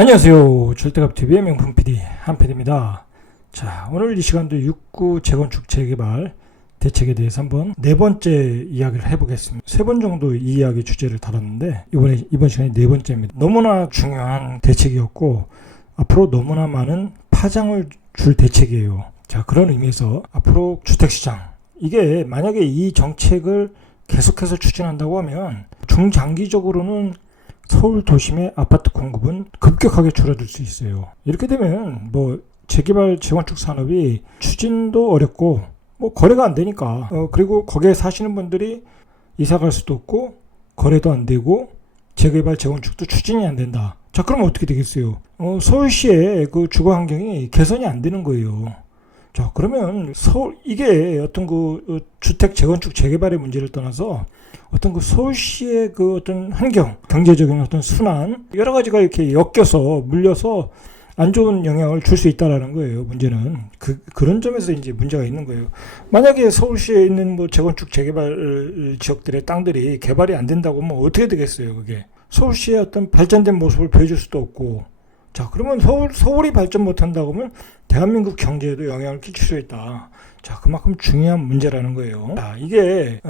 안녕하세요. 절대값TV의 명품 PD 한PD입니다. 자, 오늘 이 시간도 6구 재건축 재개발 대책에 대해서 한번 네 번째 이야기를 해보겠습니다. 세 번 정도 이 이야기 주제를 다뤘는데 이번 시간이 네 번째입니다. 너무나 중요한 대책이었고 앞으로 너무나 많은 파장을 줄 대책이에요. 자, 그런 의미에서 앞으로 주택시장, 이게 만약에 이 정책을 계속해서 추진한다고 하면 중장기적으로는 서울 도심의 아파트 공급은 급격하게 줄어들 수 있어요. 이렇게 되면 재개발 재건축 산업이 추진도 어렵고 거래가 안 되니까 그리고 거기에 사시는 분들이 이사 갈 수도 없고 거래도 안 되고 재개발 재건축도 추진이 안 된다. 자, 그럼 어떻게 되겠어요? 서울시의 그 주거 환경이 개선이 안 되는 거예요. 자, 그러면 이게 어떤 그 주택 재건축 재개발의 문제를 떠나서 어떤 그 서울시의 그 어떤 환경, 경제적인 어떤 순환, 여러 가지가 이렇게 엮여서 물려서 안 좋은 영향을 줄 수 있다라는 거예요. 문제는 그런 점에서 이제 문제가 있는 거예요. 만약에 서울시에 있는 재건축 재개발 지역들의 땅들이 개발이 안 된다고 하면 어떻게 되겠어요? 그게 서울시의 어떤 발전된 모습을 보여줄 수도 없고, 자, 그러면 서울이 발전 못한다고 하면 대한민국 경제에도 영향을 끼칠 수 있다. 자, 그만큼 중요한 문제라는 거예요. 자, 이게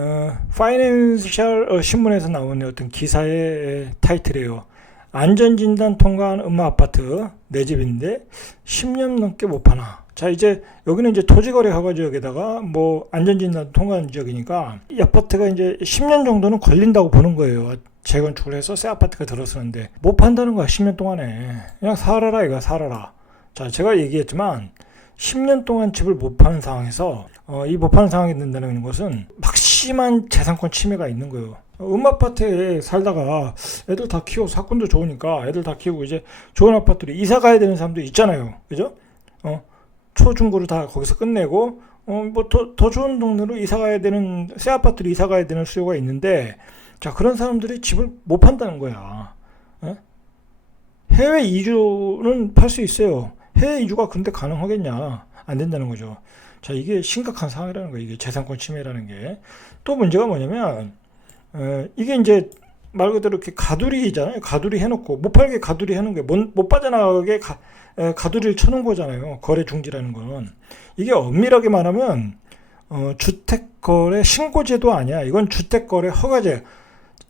파이낸셜 신문에서 나오는 어떤 기사의 타이틀이에요. 안전진단 통과한 음마아파트 내 집인데 10년 넘게 못 파나. 자, 이제 여기는 이제 토지거래 허가 지역에다가 안전진단 통과한 지역이니까 이 아파트가 이제 10년 정도는 걸린다고 보는 거예요. 재건축을 해서 새 아파트가 들어서는데 못 판다는 거야. 10년 동안에 그냥 살아라, 이거 살아라. 자, 제가 얘기했지만 10년 동안 집을 못 파는 상황에서 이 못 파는 상황이 된다는 것은 막심한 재산권 침해가 있는 거예요. 음아파트에 살다가 애들 다 키우고 사건도 좋으니까 애들 다 키우고 이제 좋은 아파트로 이사 가야 되는 사람도 있잖아요. 그죠? 초중고를 다 거기서 끝내고 더 좋은 동네로 이사 가야 되는, 새 아파트로 이사 가야 되는 수요가 있는데, 자, 그런 사람들이 집을 못 판다는 거야. 해외 이주는 팔 수 있어요. 해외 이주가 근데 가능하겠냐? 안 된다는 거죠. 자, 이게 심각한 상황이라는 거예요. 이게 재산권 침해라는 게. 또 문제가 뭐냐면, 이게 이제 말 그대로 이렇게 가두리잖아요. 가두리 해놓고, 못 팔게 가두리 해놓은 게, 못 빠져나가게 가두리를 쳐놓은 거잖아요. 거래 중지라는 건. 이게 엄밀하게 말하면, 주택거래 신고제도 아니야. 이건 주택거래 허가제.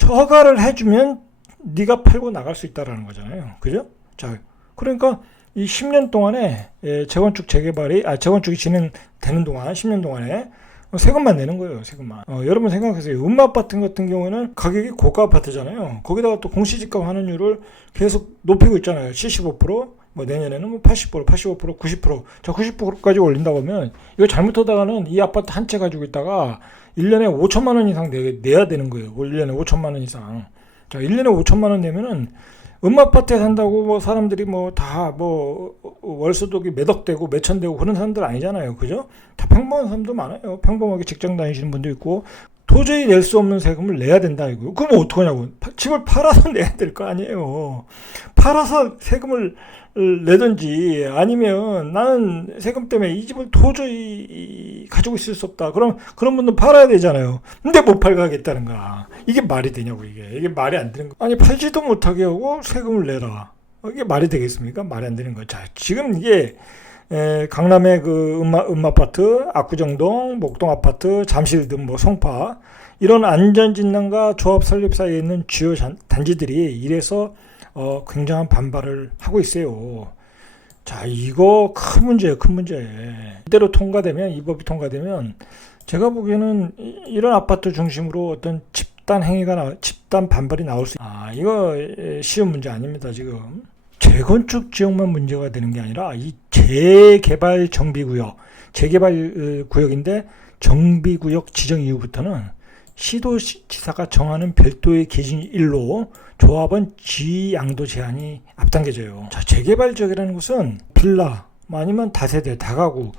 허가를 해주면 네가 팔고 나갈 수 있다라는 거잖아요. 그죠? 자, 그러니까 이 10년 동안에 재건축이 진행되는 동안 10년 동안에 세금만 내는 거예요. 세금만. 여러분 생각하세요. 음마아파트 같은 경우에는 가격이 고가 아파트잖아요. 거기다가 또 공시지가 환원율을 계속 높이고 있잖아요. 75%, 내년에는 80%, 85%, 90%. 자, 90%까지 올린다고 하면 이거 잘못하다가는 이 아파트 한 채 가지고 있다가 1년에 5천만 원 이상 내야 되는 거예요. 1년에 5천만 원 이상. 자, 1년에 5천만 원 내면은 음아파트에 산다고 사람들이 다 월수독이 몇억 되고 몇천 되고 그런 사람들 아니잖아요. 그죠? 다 평범한 사람도 많아요. 평범하게 직장 다니시는 분도 있고, 도저히 낼 수 없는 세금을 내야 된다 이거. 그럼 어떡하냐고. 집을 팔아서 내야 될 거 아니에요. 팔아서 세금을 내든지, 아니면 나는 세금 때문에 이 집을 도저히 가지고 있을 수 없다. 그럼 그런 분들 팔아야 되잖아요. 근데 못 팔고 하겠다는 거야. 이게 말이 되냐고. 이게 말이 안 되는 거. 아니, 팔지도 못하게 하고 세금을 내라. 이게 말이 되겠습니까? 말이 안 되는 거. 자, 지금 이게 강남의 그 음마아파트, 압구정동, 목동아파트, 잠실 등 송파, 이런 안전진단과 조합 설립 사이에 있는 주요 단지들이 이래서 굉장한 반발을 하고 있어요. 자, 이거 큰 문제예요. 큰 문제. 이대로 통과되면, 이 법이 통과되면 제가 보기에는 이런 아파트 중심으로 어떤 집단 반발이 나올 수 이거 쉬운 문제 아닙니다. 지금 재건축 지역만 문제가 되는 게 아니라 이 재개발 정비구역, 재개발 구역인데 정비구역 지정 이후부터는 시도지사가 정하는 별도의 기준 1로 조합원 지양도 제한이 앞당겨져요. 자, 재개발 지역이라는 것은 빌라, 아니면 다세대, 다가구,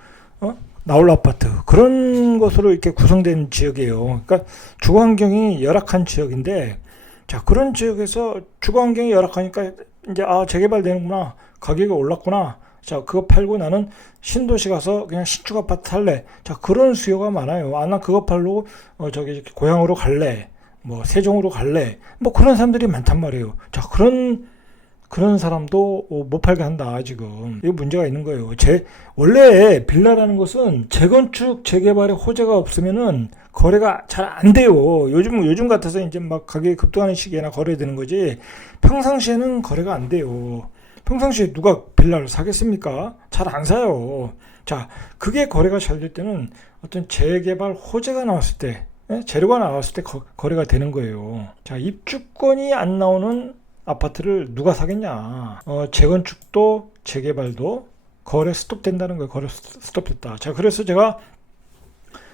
나홀로 아파트, 그런 것으로 이렇게 구성된 지역이에요. 그러니까 주거 환경이 열악한 지역인데, 자, 그런 지역에서 주거 환경이 열악하니까 이제 재개발 되는구나, 가격이 올랐구나, 자, 그거 팔고 나는 신도시 가서 그냥 신축 아파트 살래. 자, 그런 수요가 많아요. 나 그거 팔고 고향으로 갈래, 세종으로 갈래, 그런 사람들이 많단 말이에요. 자, 그런 그런 사람도 못 팔게 한다 지금. 이거 문제가 있는 거예요. 원래 빌라라는 것은 재건축 재개발에 호재가 없으면은 거래가 잘 안 돼요. 요즘 같아서 이제 막 가격이 급등하는 시기에나 거래되는 거지, 평상시에는 거래가 안 돼요. 평상시에 누가 빌라를 사겠습니까? 잘 안 사요. 자, 그게 거래가 잘 될 때는 어떤 재개발 호재가 나왔을 때, 재료가 나왔을 때 거래가 되는 거예요. 자, 입주권이 안 나오는 아파트를 누가 사겠냐? 재건축도 재개발도 거래 스톱된다는 거예요. 거래 스톱됐다. 자, 그래서 제가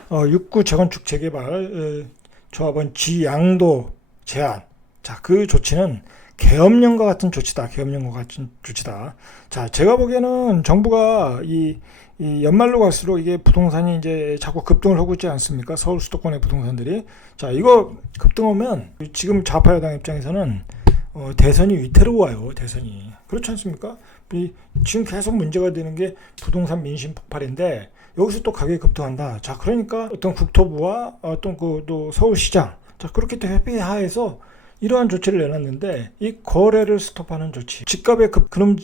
6구 재건축 재개발 조합원 지양도 제한. 자, 그 조치는 계엄령과 같은 조치다. 계엄령과 같은 조치다. 자, 제가 보기에는 정부가 이 연말로 갈수록 이게 부동산이 이제 자꾸 급등을 하고 있지 않습니까? 서울 수도권의 부동산들이. 자, 이거 급등하면 지금 좌파 여당 입장에서는 대선이 위태로워요. 대선이. 그렇지 않습니까? 지금 계속 문제가 되는 게 부동산 민심 폭발인데, 여기서 또 가격이 급등한다. 자, 그러니까 어떤 국토부와 어떤 또 서울시장, 자, 그렇게 또 협의하에서 이러한 조치를 내놨는데, 이 거래를 스톱하는 조치, 집값의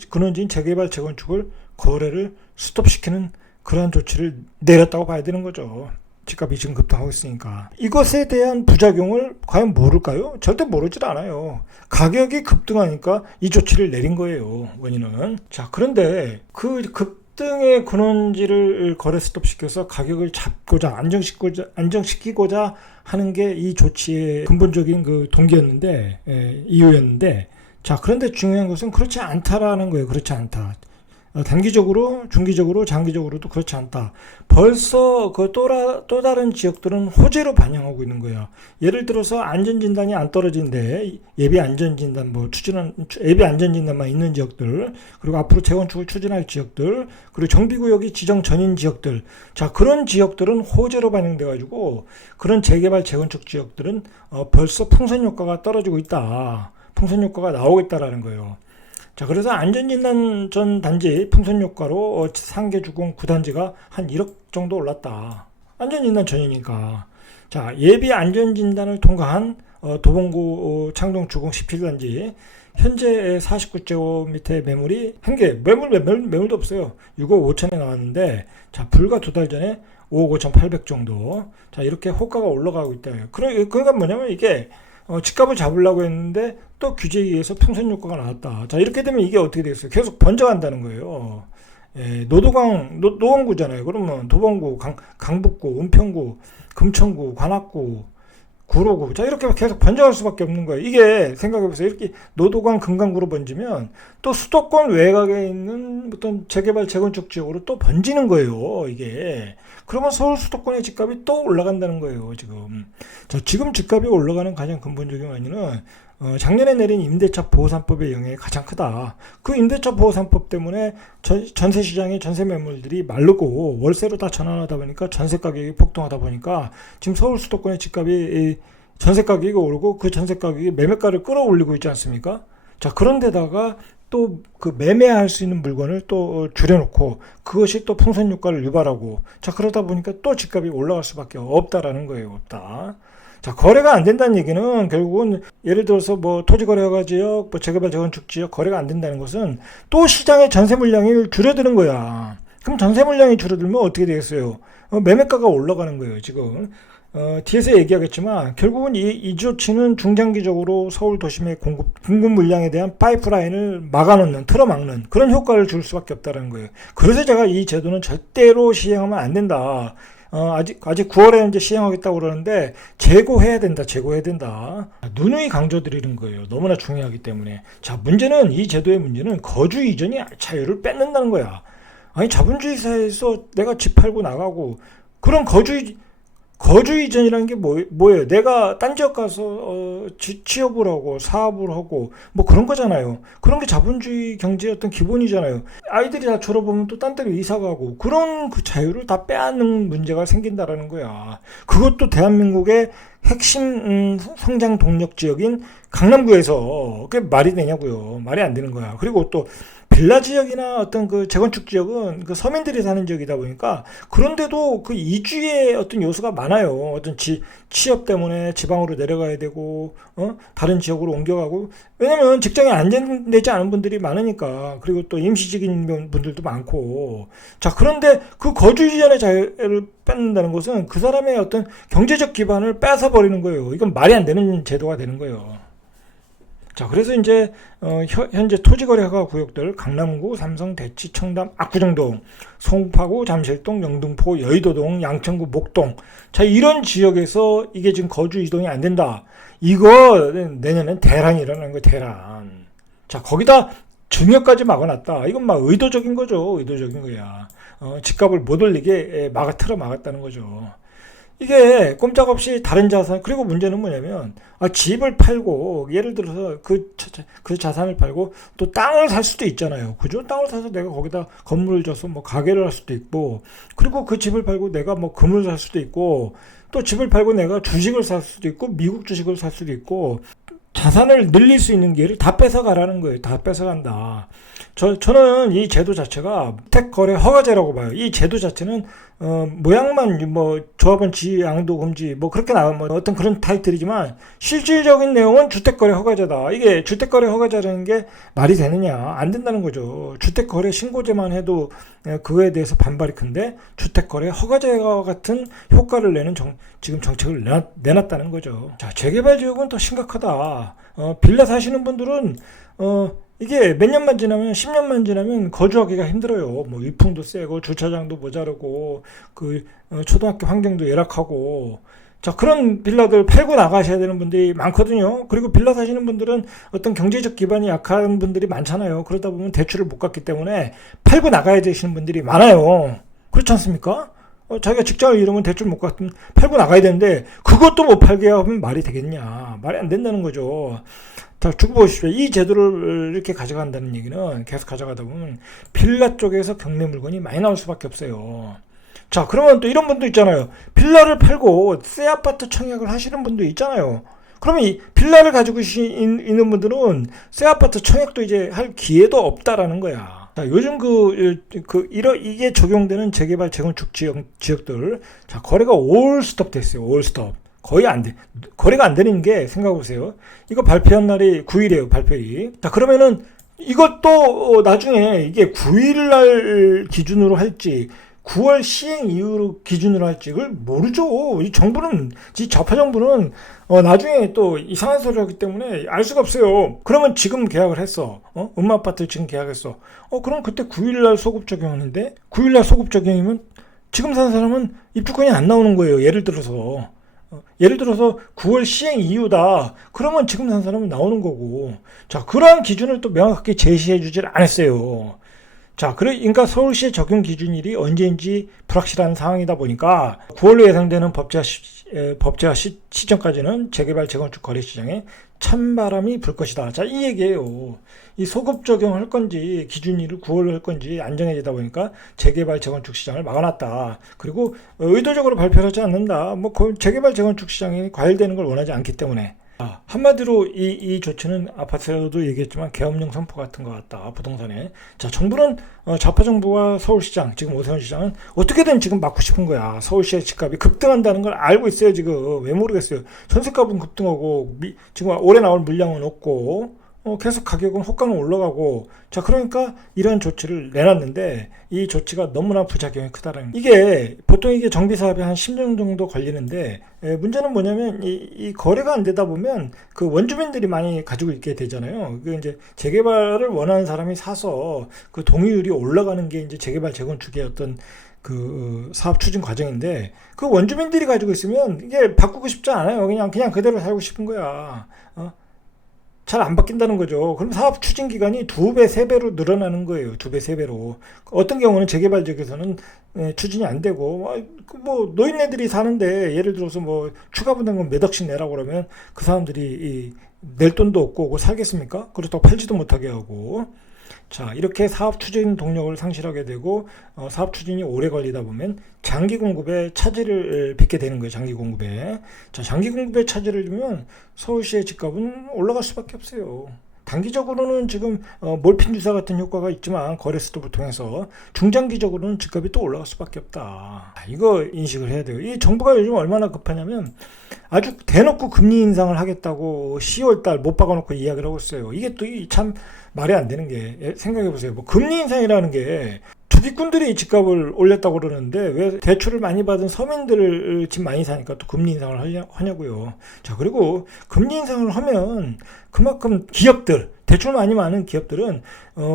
근원지인 재개발 재건축을 거래를 스톱시키는 그러한 조치를 내렸다고 봐야 되는 거죠. 집값이 지금 급등하고 있으니까. 이것에 대한 부작용을 과연 모를까요? 절대 모르질 않아요. 가격이 급등하니까 이 조치를 내린 거예요. 원인은. 자, 그런데 그 급등의 근원지를 거래 스톱시켜서 가격을 잡고자 안정시키고자 하는 게 이 조치의 근본적인 그 동기였는데, 이유였는데, 자, 그런데 중요한 것은 그렇지 않다라는 거예요. 그렇지 않다. 단기적으로, 중기적으로, 장기적으로도 그렇지 않다. 벌써 그 또 다른 지역들은 호재로 반영하고 있는 거야. 예를 들어서 안전진단이 안 떨어진데, 예비 안전진단 예비 안전진단만 있는 지역들, 그리고 앞으로 재건축을 추진할 지역들, 그리고 정비구역이 지정 전인 지역들. 자, 그런 지역들은 호재로 반영돼가지고, 그런 재개발 재건축 지역들은 벌써 풍선 효과가 떨어지고 있다. 풍선 효과가 나오겠다라는 거예요. 자, 그래서 안전진단 전 단지 풍선 효과로 상계 주공 9단지가 한 1억 정도 올랐다. 안전진단 전이니까. 자, 예비 안전진단을 통과한 도봉구 창동 주공 17단지 현재 49제곱미터의 매물이 한 개, 매물도 없어요. 6억 5천에 나왔는데, 자, 불과 2달 전에 5억 5천 8백 정도. 자, 이렇게 호가가 올라가고 있다. 그러니까 뭐냐면 이게 집값을 잡으려고 했는데 또 규제에 의해서 풍선 효과가 나왔다. 자, 이렇게 되면 이게 어떻게 되겠어요? 계속 번져간다는 거예요. 노원구잖아요. 그러면 도봉구, 강북구, 은평구, 금천구, 관악구, 구로구. 자, 이렇게 계속 번져갈 수밖에 없는 거예요. 이게 생각해보세요. 이렇게 노도강, 금강구로 번지면 또 수도권 외곽에 있는 어떤 재개발, 재건축 지역으로 또 번지는 거예요. 이게. 그러면 서울 수도권의 집값이 또 올라간다는 거예요. 지금. 자, 지금 집값이 올라가는 가장 근본적인 원인은 작년에 내린 임대차 보호3법의 영향이 가장 크다. 그 임대차 보호3법 때문에 전세 시장의 전세 매물들이 마르고 월세로 다 전환하다 보니까 전세 가격이 폭등하다 보니까 지금 서울 수도권의 집값이 전세 가격이 오르고 그 전세 가격이 매매가를 끌어올리고 있지 않습니까? 자, 그런데다가 또 그 매매할 수 있는 물건을 또 줄여놓고 그것이 또 풍선 효과를 유발하고, 자, 그러다 보니까 또 집값이 올라갈 수밖에 없다라는 거예요. 없다. 자, 거래가 안 된다는 얘기는 결국은 예를 들어서 뭐 토지거래허가 지역, 뭐 재개발 재건축 지역 거래가 안 된다는 것은 또 시장의 전세 물량이 줄어드는 거야. 그럼 전세 물량이 줄어들면 어떻게 되겠어요? 매매가가 올라가는 거예요. 지금 뒤에서 얘기하겠지만 결국은 이 조치는 중장기적으로 서울 도심의 공급 물량에 대한 파이프라인을 막아놓는, 틀어막는 그런 효과를 줄 수밖에 없다는 거예요. 그래서 제가 이 제도는 절대로 시행하면 안 된다. 아직 9월에 이제 시행하겠다고 그러는데 재고해야 된다. 누누이 강조드리는 거예요. 너무나 중요하기 때문에. 자, 문제는 이 제도의 문제는 거주 이전이 자유를 뺏는다는 거야. 아니, 자본주의 사회에서 내가 집 팔고 나가고 그런 거주 이전이라는 게 뭐예요? 내가 딴 지역 가서 취업을 하고 사업을 하고 뭐 그런 거잖아요. 그런 게 자본주의 경제의 어떤 기본이잖아요. 아이들이 다 졸업하면 또 딴 데로 이사 가고 그런 그 자유를 다 빼앗는 문제가 생긴다라는 거야. 그것도 대한민국의 핵심 성장 동력 지역인 강남구에서 그게 말이 되냐고요. 말이 안 되는 거야. 그리고 또 빌라 지역이나 어떤 그 재건축 지역은 그 서민들이 사는 지역이다 보니까 그런데도 그 이주의 어떤 요소가 많아요. 어떤 취업 때문에 지방으로 내려가야 되고, 다른 지역으로 옮겨가고. 왜냐면 직장에 안정되지 않은 분들이 많으니까. 그리고 또 임시직인 분들도 많고. 자, 그런데 그 거주 이전의 자유를 뺏는다는 것은 그 사람의 어떤 경제적 기반을 뺏어버리는 거예요. 이건 말이 안 되는 제도가 되는 거예요. 자, 그래서 이제 현재 토지거래 허가 구역들 강남구, 삼성, 대치, 청담, 압구정동, 송파구, 잠실동, 영등포, 여의도동, 양천구, 목동. 자, 이런 지역에서 이게 지금 거주 이동이 안 된다. 이거 내년엔 대란이 일어나는 거예요. 대란. 자, 거기다 증여까지 막아놨다. 이건 막 의도적인 거죠. 의도적인 거야. 집값을 못 올리게 틀어 막았다는 거죠. 이게 꼼짝없이 다른 자산, 그리고 문제는 뭐냐면, 집을 팔고, 예를 들어서 그 자산을 팔고, 또 땅을 살 수도 있잖아요. 그죠? 땅을 사서 내가 거기다 건물을 져서 뭐 가게를 할 수도 있고, 그리고 그 집을 팔고 내가 뭐 금을 살 수도 있고, 또 집을 팔고 내가 주식을 살 수도 있고, 미국 주식을 살 수도 있고, 자산을 늘릴 수 있는 기회를 다 뺏어가라는 거예요. 다 뺏어간다. 저는 이 제도 자체가 주택거래 허가제라고 봐요. 이 제도 자체는 모양만 뭐 조합원지 양도 금지 뭐 그렇게 나온 뭐 어떤 그런 타이틀이지만 실질적인 내용은 주택거래 허가제다. 이게 주택거래 허가제라는 게 말이 되느냐? 안 된다는 거죠. 주택거래 신고제만 해도 그거에 대해서 반발이 큰데 주택거래 허가제와 같은 효과를 내는 지금 정책을 내놨다는 거죠. 자, 재개발 지역은 더 심각하다. 빌라 사시는 분들은 이게 몇 년만 지나면 10년만 지나면 거주하기가 힘들어요. 뭐 위풍도 세고 주차장도 모자르고 초등학교 환경도 열악하고. 자, 그런 빌라들 팔고 나가셔야 되는 분들이 많거든요. 그리고 빌라 사시는 분들은 어떤 경제적 기반이 약한 분들이 많잖아요. 그러다 보면 대출을 못 갚기 때문에 팔고 나가야 되시는 분들이 많아요. 그렇지 않습니까? 자기가 직장을 잃으면 대출 못 갚으면 팔고 나가야 되는데 그것도 못 팔게 하면 말이 되겠냐. 말이 안 된다는 거죠. 자, 두고 보십시오. 이 제도를 이렇게 가져간다는 얘기는 계속 가져가다 보면 빌라 쪽에서 경매 물건이 많이 나올 수밖에 없어요. 자, 그러면 또 이런 분도 있잖아요. 빌라를 팔고 새 아파트 청약을 하시는 분도 있잖아요. 그러면 이 빌라를 가지고 있는 분들은 새 아파트 청약도 이제 할 기회도 없다라는 거야. 자, 요즘 이게 적용되는 재개발 재건축 지역들, 자, 거래가 올 스톱 됐어요. 올 스톱. 거의 안 돼. 거래가 안 되는 게 생각해보세요. 이거 발표한 날이 9일이에요, 발표일이. 자, 그러면은 이것도 나중에 이게 9일 날 기준으로 할지, 9월 시행 이후로 기준으로 할지, 그걸 모르죠. 이 좌파 정부는 나중에 또 이상한 소리 하기 때문에 알 수가 없어요. 그러면 지금 계약을 했어. 음마 아파트 지금 계약했어. 그럼 그때 9일 날 소급 적용하는데, 9일 날 소급 적용이면 지금 산 사람은 입주권이 안 나오는 거예요. 예를 들어서 9월 시행 이후다. 그러면 지금 산 사람은 나오는 거고. 자, 그러한 기준을 또 명확하게 제시해 주질 않았어요. 자, 그러니까 서울시의 적용 기준일이 언제인지 불확실한 상황이다 보니까 9월로 예상되는 법제화 시점까지는 재개발 재건축 거래 시장에 찬바람이 불 것이다. 자, 이 얘기예요. 이 소급 적용할 건지 기준일을 9월로 할 건지 안정해지다 보니까 재개발 재건축 시장을 막아놨다. 그리고 의도적으로 발표하지 않는다. 뭐 재개발 재건축 시장이 과열되는 걸 원하지 않기 때문에. 한마디로 이 조치는 아파트에서도 얘기했지만 계엄령 선포 같은 것 같다. 부동산에. 자, 정부는 좌파 정부와 서울시장, 지금 오세훈 시장은 어떻게든 지금 막고 싶은 거야. 서울시의 집값이 급등한다는 걸 알고 있어요. 지금 왜 모르겠어요. 전세값은 급등하고 지금 올해 나올 물량은 없고 계속 가격은 호가는 올라가고. 자, 그러니까 이런 조치를 내놨는데 이 조치가 너무나 부작용이 크다는. 이게 보통 이게 정비 사업에 한 10년 정도 걸리는데 문제는 뭐냐면 이 거래가 안 되다 보면 그 원주민들이 많이 가지고 있게 되잖아요. 그 이제 재개발을 원하는 사람이 사서 그 동의율이 올라가는 게 이제 재개발 재건축의 어떤 그 사업 추진 과정인데 그 원주민들이 가지고 있으면 이게 바꾸고 싶지 않아요. 그냥 그대로 살고 싶은 거야. 잘 안 바뀐다는 거죠. 그럼 사업 추진 기간이 2배, 3배로 늘어나는 거예요. 2배, 3배로. 어떤 경우는 재개발 지역에서는 추진이 안 되고, 뭐 노인네들이 사는데 예를 들어서 뭐 추가 분담금 몇 억씩 내라고 그러면 그 사람들이 낼 돈도 없고 그거 살겠습니까? 그렇다고 팔지도 못하게 하고. 자, 이렇게 사업 추진 동력을 상실하게 되고 사업 추진이 오래 걸리다 보면 장기 공급에 차질을 빚게 되는 거예요. 장기 공급에. 자, 장기 공급에 차질을 주면 서울시의 집값은 올라갈 수밖에 없어요. 단기적으로는 지금 몰핀 주사 같은 효과가 있지만 거래수도를 통해서 중장기적으로는 집값이 또 올라갈 수밖에 없다. 이거 인식을 해야 돼요. 이 정부가 요즘 얼마나 급하냐면 아주 대놓고 금리 인상을 하겠다고 10월 달 못 박아놓고 이야기를 하고 있어요. 이게 또 참 말이 안 되는 게 생각해 보세요. 뭐 금리 인상이라는 게 투기꾼들이 집값을 올렸다고 그러는데 왜 대출을 많이 받은 서민들을 집 많이 사니까 또 금리 인상을 하냐고요. 자, 그리고 금리 인상을 하면 그만큼 기업들, 대출 많이 많은 기업들은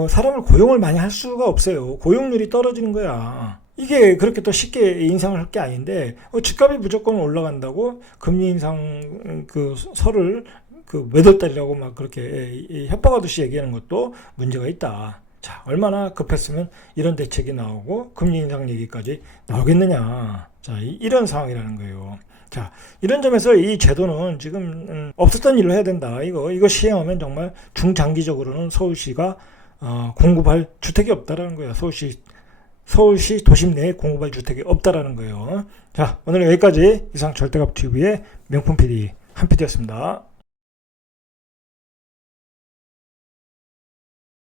사람을 고용을 많이 할 수가 없어요. 고용률이 떨어지는 거야. 이게 그렇게 또 쉽게 인상을 할 게 아닌데 집값이 무조건 올라간다고 금리 인상 그 설을 그 몇 월 달이라고 막 그렇게 협박하듯이 얘기하는 것도 문제가 있다. 자, 얼마나 급했으면 이런 대책이 나오고 금리 인상 얘기까지 나오겠느냐. 자, 이런 상황이라는 거예요. 자, 이런 점에서 이 제도는 지금 없었던 일로 해야 된다. 이거 시행하면 정말 중장기적으로는 서울시가 공급할 주택이 없다라는 거야. 서울시 도심 내에 공급할 주택이 없다라는 거예요. 자, 오늘 여기까지 이상 절대값 TV의 명품 PD 한 PD였습니다.